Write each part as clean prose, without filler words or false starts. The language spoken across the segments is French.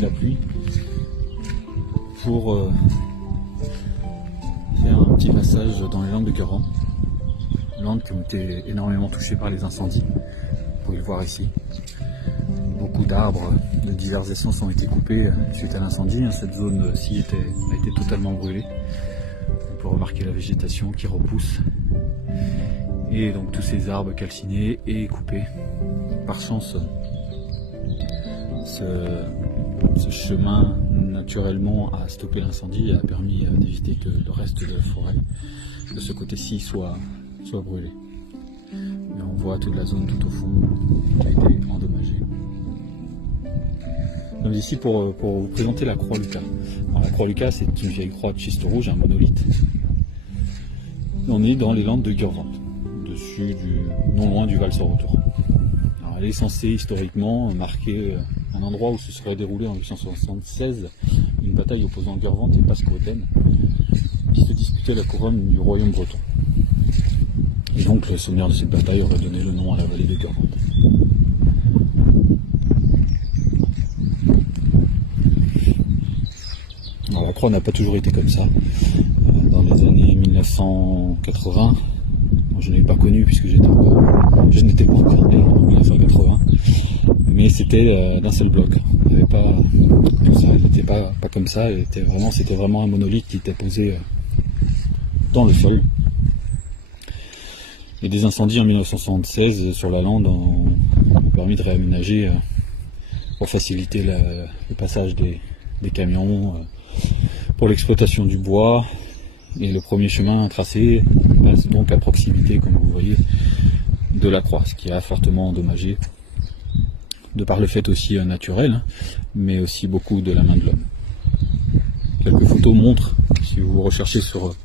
de la pluie pour faire un petit passage dans les Landes de Guerrand. Landes qui ont été énormément touchées par les incendies, vous pouvez le voir ici. Beaucoup d'arbres de diverses essences ont été coupés suite à l'incendie. Cette zone-ci a été totalement brûlée. On peut remarquer la végétation qui repousse. Et donc tous ces arbres calcinés et coupés. Par chance, ce chemin naturellement a stoppé l'incendie et a permis d'éviter que le reste de la forêt de ce côté-ci soit brûlé. Mais on voit toute la zone tout au fond qui a été endommagée. Nous sommes ici pour vous présenter la Croix Lucas. Alors, la Croix Lucas, c'est une vieille croix de schiste rouge, un monolithe. On est dans les Landes de Guerrand, non loin du Val-sans-Retour. Alors, elle est censée historiquement marquer un endroit où se serait déroulé en 1876 une bataille opposant Guervant et Pasquoten, qui se disputait la couronne du royaume breton. Et donc le souvenir de cette bataille aurait donné le nom à la vallée de Guervant. Alors la croix n'a pas toujours été comme ça. Dans les années 1980, moi, je ne l'ai pas connu puisque je n'étais pas encore né en 1980, mais c'était d'un seul bloc. Il n'était pas comme ça, c'était vraiment un monolithe qui était posé dans le sol. Et des incendies en 1976 sur la lande ont permis de réaménager pour faciliter le passage des camions, pour l'exploitation du bois. Et le premier chemin tracé passe donc à proximité, comme vous voyez, de la croix, ce qui a fortement endommagé, de par le fait aussi naturel, mais aussi beaucoup de la main de l'homme. Quelques photos montrent, si vous recherchez sur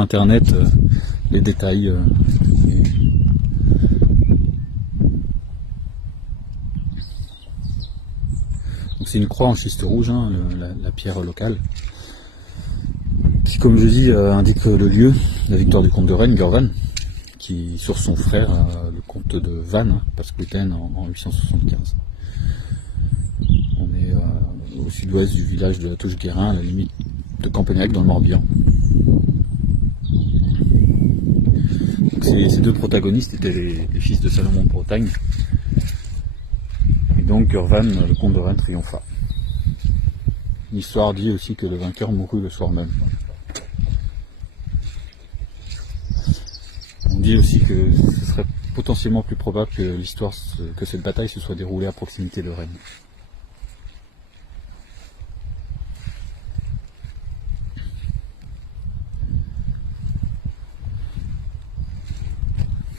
internet, les détails. C'est une croix en schiste rouge, la pierre locale, qui, comme je dis, indique le lieu, la victoire du comte de Rennes, Gurvan, qui sur son frère, le comte de Vannes, Pasquoten, en 875. On est au sud-ouest du village de la Touche-Guérin, à la limite de Campagnac, dans le Morbihan. Ces deux protagonistes étaient les fils de Salomon de Bretagne. Et donc Gurvan, le comte de Rennes, triompha. L'histoire dit aussi que le vainqueur mourut le soir même. On dit aussi que ce serait potentiellement plus probable que cette bataille se soit déroulée à proximité de Rennes.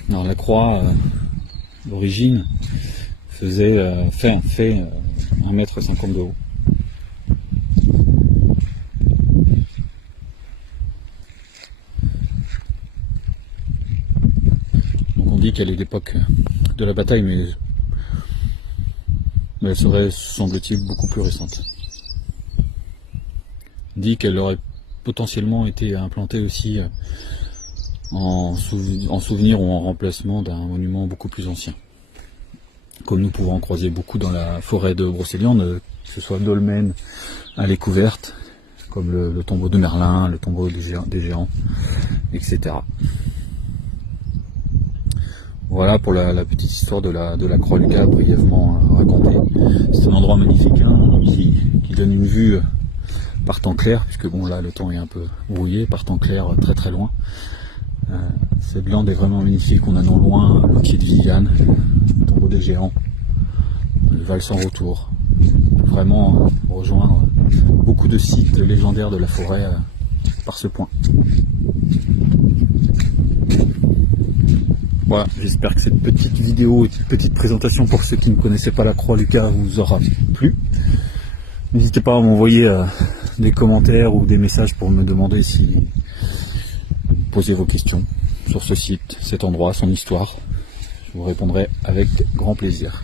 Alors la croix, d'origine, fait 1,50 m de haut. Donc on dit qu'elle est d'époque de la bataille, mais elle serait, semble-t-il, beaucoup plus récente. On dit qu'elle aurait potentiellement été implantée aussi en souvenir ou en remplacement d'un monument beaucoup plus ancien. Comme nous pouvons en croiser beaucoup dans la forêt de Brocéliande, que ce soit dolmen, allée couverte, comme le tombeau de Merlin, le tombeau des géants, etc. Voilà pour la petite histoire de la Croix Lucas, brièvement racontée. C'est un endroit magnifique, qui donne une vue par temps clair, puisque bon là le temps est un peu brouillé, par temps clair très très loin. Cette lande est vraiment magnifique. On a non loin le pied de Viviane, le tombeau des géants, le Val-sans-Retour. Vraiment rejoindre beaucoup de sites légendaires de la forêt par ce point. Voilà, j'espère que cette petite vidéo et cette petite présentation pour ceux qui ne connaissaient pas la Croix Lucas vous aura plu. N'hésitez pas à m'envoyer des commentaires ou des messages pour me demander si posez vos questions sur ce site, cet endroit, son histoire. Je vous répondrai avec grand plaisir.